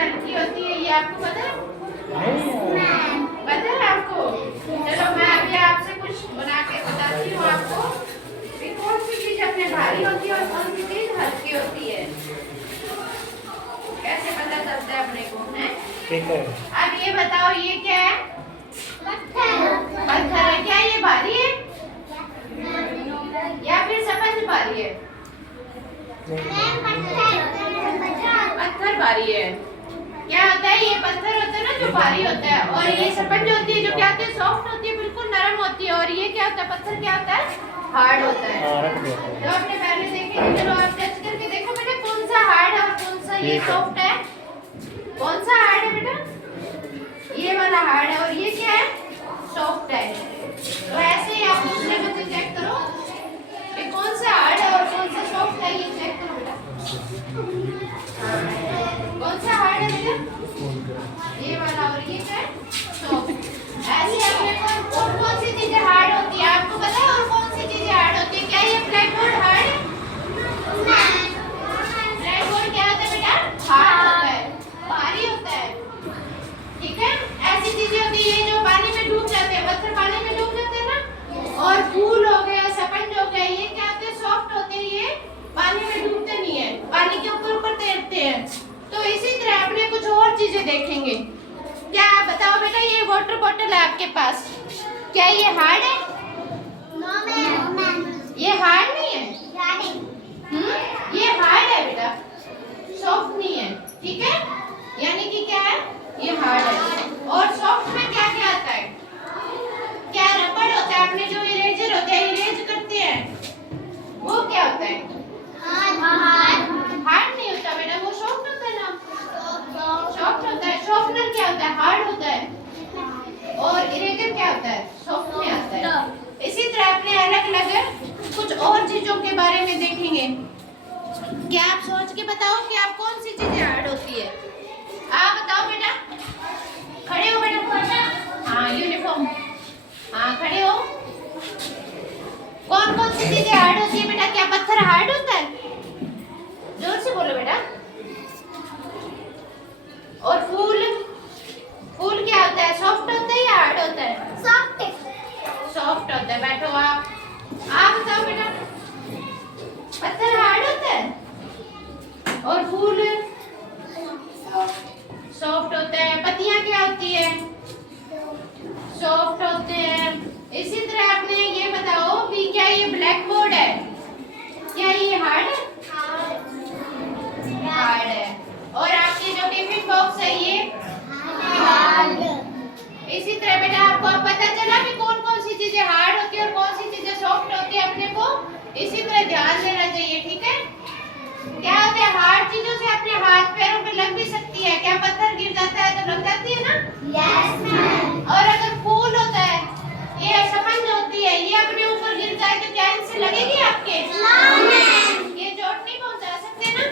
हल्की होती है, ये आपको पता है? पता है आपको? चलो मैं अभी आपसे कुछ बना के बताती हूँ आपको कि कौन सी चीज अपने भारी होती है और कौन सी चीज हल्की होती है। कैसे पता चलता है अपने को, है? ठीक है। अब ये बताओ, ये क्या है? पत्थर है। क्या ये भारी है या फिर सफेद भारी है? पत्थर भारी है। क्या होता है? ये पत्थर होता है ना जो भारी होता है, और ये स्पंज होती है जो क्या होती है? सॉफ्ट होती है, बिल्कुल नरम होती है। और ये क्या होता है? पत्थर क्या होता है? हार्ड होता है। तो आपने पहले देखे, चलो आप टच करके देखो बेटा, कौन सा हार्ड है और कौन सा ये सॉफ्ट है। कौन सा हार्ड है बेटा? ये वाला हार्ड है, और ये क्या है? सॉफ्ट है। तो ऐसे ही आप दूसरे में से चेक करो कि कौन सा हार्ड है और कौन सा सॉफ्ट है, ये चेक करो बेटा। कौन सा हार्ड है बेटा? ये वाला। और ये क्या है? सॉफ्ट। ऐसे अपने कौन कौन सी चीजें हार्ड होती है आपको पता है, और कौन सी चीजें हार्ड होती है? क्या ये ब्लैक बोर्ड हार्ड है? ब्लैक बोर्ड क्या होता है बेटा? हार्ड होता है, भारी होता है। ठीक है? ऐसी चीजें होती है जो पानी में डूब जाते हैं, पत्थर पानी में डूब जाते हैं ना। और फूल हो गया, स्पंज हो गया, ये क्या होते हैं? सॉफ्ट होते हैं, ये पानी में डूबते नहीं है, पानी के ऊपर ऊपर तैरते हैं। तो इसी तरह अपने कुछ और चीजें देखेंगे। क्या आप बताओ बेटा, ये वाटर बॉटल है आपके पास, क्या ये हार्ड है? ये हार्ड नहीं है। ये हार्ड है बेटा, सॉफ्ट नहीं है। ठीक है? यानी कि क्या है? ये हार्ड है। और सॉफ्ट में क्या क्या आता है? क्या रबड़ होता है, अपने जो इरेजर होते हैं, इरेज करते हैं, वो क्या होता है? हार्ड नहीं होता बेटा, वो सॉफ्ट होता है ना। सॉफ्ट होता है। शॉर्पनर क्या होता है? हार्ड होता है। और इरेजर क्या होता है? सॉफ्ट में आता है। इसी तरह अपने अलग अलग कुछ और चीजों के बारे में देखेंगे। क्या आप सोच के बताओ कि आप कौन सी चीजें हार्ड होती है? आप बताओ बेटा, खड़े हो बेटा। हाँ, यूनिफॉर्म। हाँ, खड़े हो। कौन कौन सी चीजें हार्ड होती है बेटा? क्या पत्थर हार्ड होता है? जोर से बोलो बेटा। और फूल, फूल क्या होता है? सॉफ्ट होता है या हार्ड होता है? सॉफ्ट होता है। बैठो आप बताओ बेटा, पत्थर हार्ड होता है और फूल सॉफ्ट होता है। पत्तियां क्या होती है? सॉफ्ट होते हैं। इसी तरह आपने ये बताओ कि क्या ये ब्लैक बोर्ड है, क्या ये हार्ड है? हार्ड है। और आपके जो टिफिन बॉक्स है ये हार्ड। इसी तरह बेटा आपको अब पता चला कि कौन कौन सी चीजें हार्ड होती है और कौन सी चीजें सॉफ्ट होती है। अपने को इसी तरह ध्यान देना चाहिए। ठीक है? क्या होता है? हार्ड चीजों से अपने हाथ पैरों पे लग भी सकती है। क्या पत्थर गिर जाता है तो लग जाती है ना? Yes ma'am. और अगर फूल होता है, ये स्पंज होती है, ये अपने ऊपर गिर जाए तो क्या इनसे लगेगी आपके? नहीं। ये चोट नहीं पहुंचा सकते ना?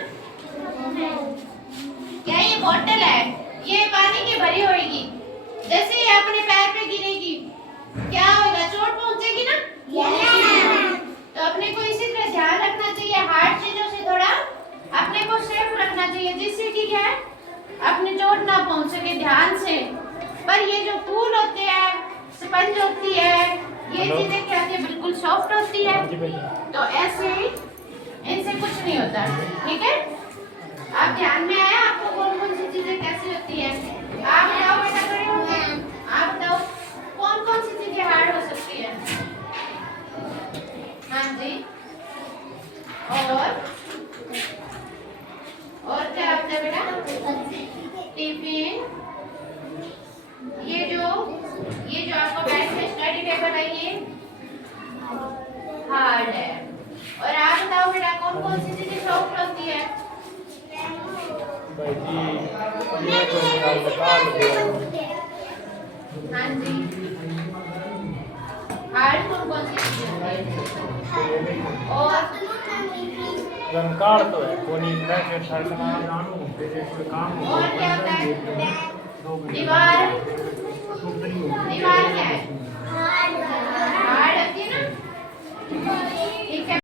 क्या ये बोतल है, ये पानी की भरी होगी, जैसे ही अपने पैर पे गिरेगी क्या होगा? चोट पहुंचेगी ना? तो अपने को इसी तरह ध्यान रखना चाहिए, हार्ड चीजों से थोड़ा अपने को सेफ रखना चाहिए, जिससे कि क्या है अपने चोट ना पहुंच सके। ध्यान से। पर ये जो फूल होते हैं, स्पंज होती है, ये चीजें क्या होती है? बिल्कुल सॉफ्ट होती है। तो ऐसे ही इनसे कुछ नहीं होता। ठीक है? आप ध्यान में आया आपको कौन कौन सी चीजें कैसी होती है? आप बताओ बेटा, खड़े हो। आप बताओ कौन कौन सी चीजें हार्ड हो सकती है? हाँ जी। और क्या होता है बेटा? टिफिन। ये जो आपका बैग में स्टडी टेबल है, ये हार्ड है। और आप बताओ बेटा कौन कौन सी चीजें सॉफ्ट होती है? हाँ जी। हार्ड कौन कौन सी चीजें होती है? और रंकार तो है कोनी मैं के ठरकना जानू फिर कोई काम और क्या होता है? दीवार।